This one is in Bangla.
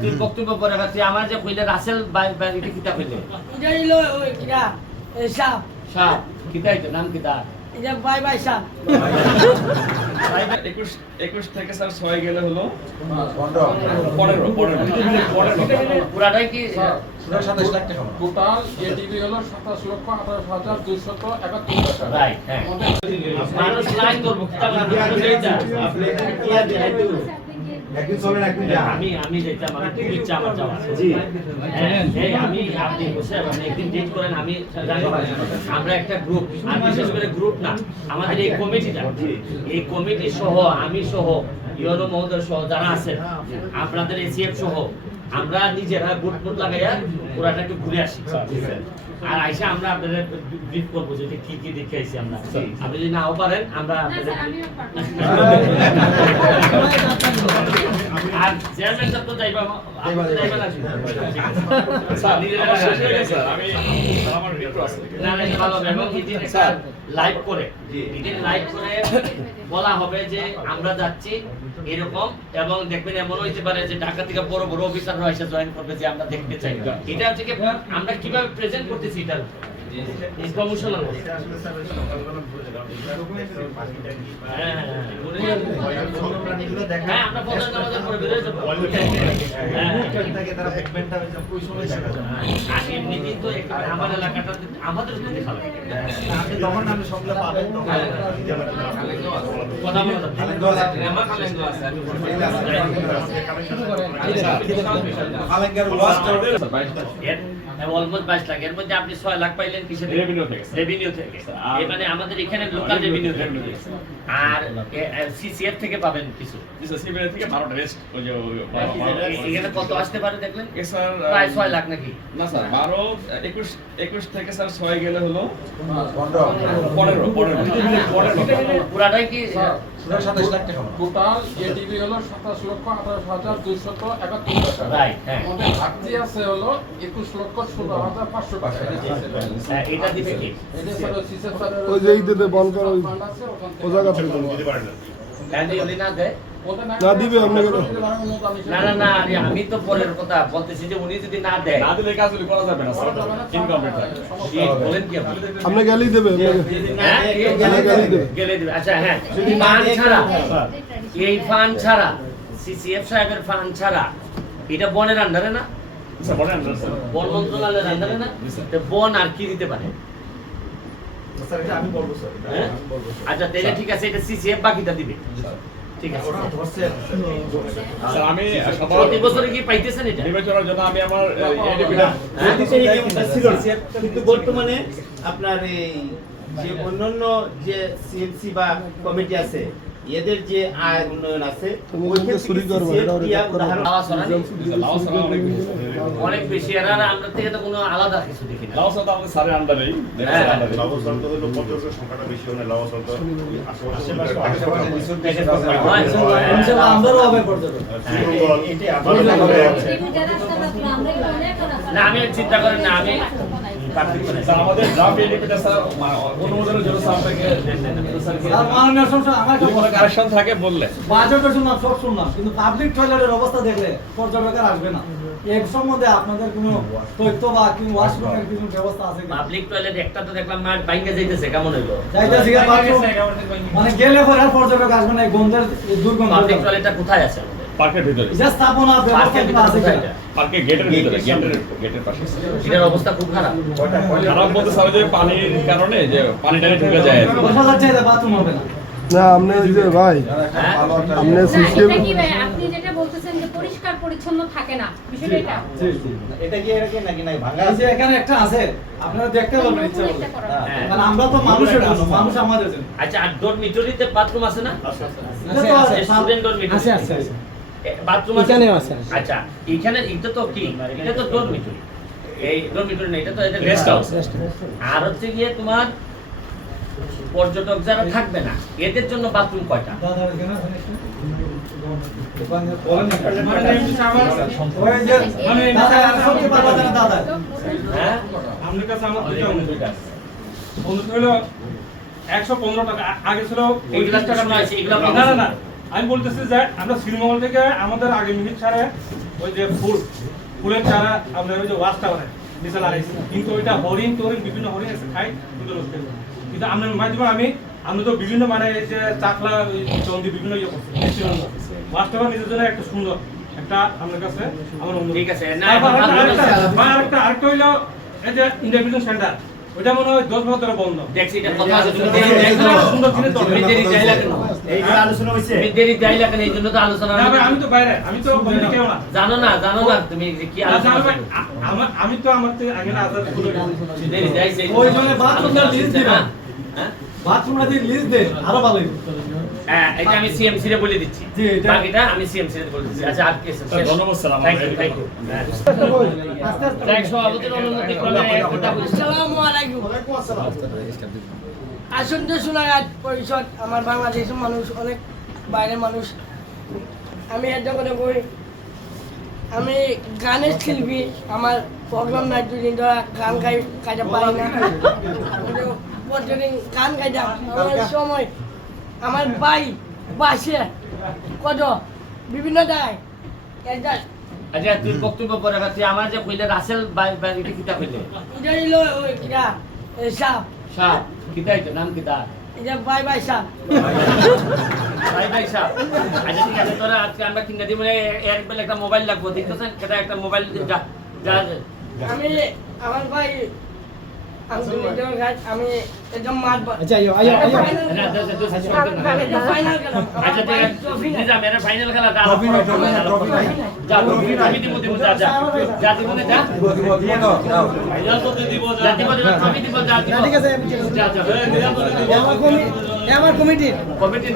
তুই বক্তব্য পরে তুই আমার যে কইলে রাসেল বাই- বাই- কিতা কইলে? এটা ওই কিরা সাপ। সাপ। কিতা এটা নাম কিতা? এটা বাই বাই সাপ। একুশ একুশ থেকে স্যার ছয় গেলে হলো? পনেরো। পুরাটাই কি? টোটাল এডিবি হলো সাতাশ লক্ষ আঠাশ হাজার দুইশত একাত্তর টাকা। রাইট হ্যাঁ। মানুষ লাইন করব আমি একদিন চলেন একদিন যান। আমি আমি যেতাম আমি খুব ইচ্ছা আমার যাওয়ার। হ্যাঁ, আমি আপনি বসে আপনি একদিন ডেট করেন আমি আমরা একটা গ্রুপ আর বিশেষ করে গ্রুপ না আমাদের এই কমিটিটা এই কমিটি সহ আমি সহ মহোদয় সহ যারা আছেন আপনাদের এসিএফ সহ আমরা নিজেরা বুট বুট লাগাইয়া পুরাটা একটু ঘুরে আসি। আর আইসা আমরা আপনাদের ব্রিফ করব যে কি কি দেখে আইসি আমরা। আপনি যদি নাও পারেন আমরা আপনাদের আর চেয়ারম্যান তো যাইবা লাইভ করে। লাইভ করে বলা হবে যে আমরা যাচ্ছি এরকম এবং দেখবেন এমন হইতে পারে যে ঢাকা থেকে বড় বড় অফিসাররা এসে জয়েন করবে যে আমরা দেখতে চাই। এটা হচ্ছে কি আমরা কীভাবে প্রেজেন্ট করতেছি এটা প্রমোশনাল হ্যাঁ হ্যাঁ, হ্যাঁ। আমরা এলাকাটা আমাদের তখন আমি সবগুলো পাবেন কথা বলা অলমোস্ট বাইশ লাখ। এর মধ্যে আপনি ছয় লাখ পাইলেন কিসের Revenue থেকে, রেভিনিউ থেকে। মানে আমাদের এখানে লোকাল রেভিনিউ থেকে। আর সিসিএফ থেকে পাবেন কিছু। সিভিল থেকে বারোটা রেস্ট ওই যে এখানে কত আসতে পারে দেখলেন? স্যার প্রায় ছয় লাখ নাকি? না স্যার বারো একুশ একুশ থেকে স্যার ছয় গেলে হলো বন্ধ পনেরো পনেরো। পনেরো। পুরাটাই কি টোটাল এডিবি হলো সাতাশ লক্ষ আঠাশ হাজার দুইশত একাত্তর টাকা। রাইট হ্যাঁ। ঘাটতি আছে হলো একুশ লক্ষ ষোলো হাজার পাঁচশো টাকা। এটা দিবে কি? ওই যে বল করা ও জায়গা থেকে যদি না দেয়? না দিবে, আপনি কেন? না না না আরে আমি তো পরের কথা বলতেছি যে উনি যদি না দেয় না দিলে কাজগুলি করা যাবে না ইনকমপ্লিট থাকে। বলেন কি আপনি? গেলেই দেবে আপনাকে। হ্যাঁ, গেলে দেবে। গেলে দিবে। আচ্ছা হ্যাঁ ফান্ড ছাড়া এই ফান্ড ছাড়া সিসিএফ সাহেবের ফান্ড ছাড়া এটা বনের আন্ডারে না? স্যার। বন মন্ত্রণালয়ের আন্ডারে না? বন আর কি দিতে পারে? স্যার এটা আমি বলব স্যার। এটা হ্যাঁ? আচ্ছা তাহলে ঠিক আছে এটা সিসিএফ বাকিটা দিবে। ঠিক আছে। স্যার আমি প্রতি বছরে কি পাইতেছেন এটা? বিবেচনার জন্য আমি আমার হ্যাঁ? কিন্তু বর্তমানে আপনার এই যে অন্যান্য যে সিএনসি বা কমিটি আছে এদের যে আয় উন্নয়ন আছে অনেক বেশি আমরা থেকে তো কোনো আলাদা কিছু দেখি না লাও তো আমাদের স্যারের আন্ডারেই হ্যাঁ। আন্ডারে হয়। ইনশাআল্লাহ আমরাও হবে পর্যটক না আমি চিন্তা করেন না আমি আমাদের ড্রাফট এডিপিটা স্যার অনুমোদনের জন্য স্যার আপনাকে স্যারকে মাননীয় সংসদ আমার কোনো কারেকশন থাকে বললে বাজেটও শুনলাম সব শুনলাম কিন্তু পাবলিক টয়লেটের অবস্থা দেখলে পর্যটকের আসবে না এর সম্বন্ধে আপনাদের কোনো তথ্য বা কোনো ওয়াশরুমের কিছু ব্যবস্থা আছে কি পাবলিক টয়লেট একটা তো দেখলাম মাঠ বাইঙ্গা যাইতেছে কেমন হইল? যাইতেছি মানে গেলে পরে পর্যটক আসবে না গন্ধের এই দুর্গন্ধ পাবলিক টয়লেটটা কোথায় আছে? পার্কের ভিতরে এটা স্থাপনা ব্যবস্থা আছে কোথায় কিনা? এটা? পার্কে গেটের ভিতরে গেটের গেটের পাশে এটার অবস্থা খুব খারাপ খারাপ বলতে স্যার যে পানির কারণে যে পানি টানি ঢুকে যায়। বোঝা যাচ্ছে যে বাথরুম হবে না না আপনি যে ভাই হ্যাঁ? আপনি সিস্টেম এটা কি ভাই? আপনি যেটা বলতেছেন যে পরিষ্কার পরিচ্ছন্ন থাকে না বিষয়টা এটা এটা কি এটা নাকি নাই ভাঙা আছে এখানে একটা আছে আপনারা দেখতে পারবেন ইচ্ছা করলে করা। হ্যাঁ। কারণ আমরা তো মানুষের মানুষ আমাদের আচ্ছা আর ডরমিটরিতে বাথরুম আছে না এটা আছে, স্টুডেন্ট ডরমিটরি আছে, আছে, আছে। বাথরুম আছে। আচ্ছা এখানে এটা তো কি? এটা তো ডরমিটরি এই ডরমিটরি না এটা তো এদের Rest house. আর হচ্ছে গিয়ে তোমার পর্যটক যারা থাকবে না এদের জন্য বাথরুম কয়টা? হ্যাঁ? একশো পনেরো টাকা আগে ছিল না না। আমি বলতেছি যে আমরা সিনেমা থেকে আমাদের আগে মিনিট ছাড়ে ওই যে ফুল ফুলের চারা আপনার ওই যে ওয়াশ টাওয়ারে নিচে লাগাইছি কিন্তু ওইটা হরিণ টরিণ বিভিন্ন হরিণ আছে খাই কিন্তু নষ্ট কিন্তু আপনার মাধ্যমে আমি আমরা তো বিভিন্ন মানে এই যে চাকলা চন্দি বিভিন্ন ইয়ে করছি ওয়াশ টাওয়ার নিজের জন্য একটা সুন্দর একটা আপনার কাছে আমার। ঠিক আছে, আরেকটা- আরেকটা- বা আরেকটা আরেকটা হইল এই যে ইন্টারভিউ সেন্টার ওইটা মনে হয় দশ বছর ধরে বন্ধ। দেখছি এটা কথা আছে সুন্দর জিনিস এই যে আলোচনা হয়েছে তুমি দেরি কেন এই তো আলোচনা না ভাই, আমি তো বাইরে আমি তো কমিটি কেউ না। জানো না জানো না তুমি যে কি আলোচনা জানো ভাই, করছ? আ- আমার- আমি তো আমার থেকে আগে না আজাদ করে দেরি যাইছে ওই জন্য বাথরুমটা লিস্ট দিবেন হ্যাঁ? বাথরুমটা দিয়ে লিস্ট দেন আরও ভালো হইব। হ্যাঁ, এটা আমি সিএমসি রে বলে দিচ্ছি। বাকিটা আমি সিএমসি রে বলে দিচ্ছি। আচ্ছা। ধন্যবাদ অনুমতি ক্রমে বলি। আসসালামু। আলাইকুম আসন্ত সোনাঘাট পরিষদ আমার বাংলাদেশের মানুষ অনেক বাইরের মানুষ। আমি একটা করে বই আমি গানের শিল্পী আমার প্রোগ্রাম নাই দুদিন ধরা গান গাই গাইতে পারি না। প্রতিদিন গান গাইতাম। আমার সময় আমার ভাই বাসে কত বিভিন্ন জায়গায়। আচ্ছা তুই বক্তব্য পরে তুই আমার যে কইলে রাসেল বাই বাই এটা কিতা কইলে? এটা হইল ওই কিটা সাপ। সাপ। কিতা এটা নাম কিতা এটা বাই বাই সাপ ভাই ভাই সাপ আচ্ছা ঠিক আছে তোরা আজকে আমরা কিনা দিব এর বেলা একটা মোবাইল লাগবো দেখতেছেন কেটা একটা মোবাইল যা যা আমি আমার ভাই আমার কমিটি আমার কমিটির কমিটি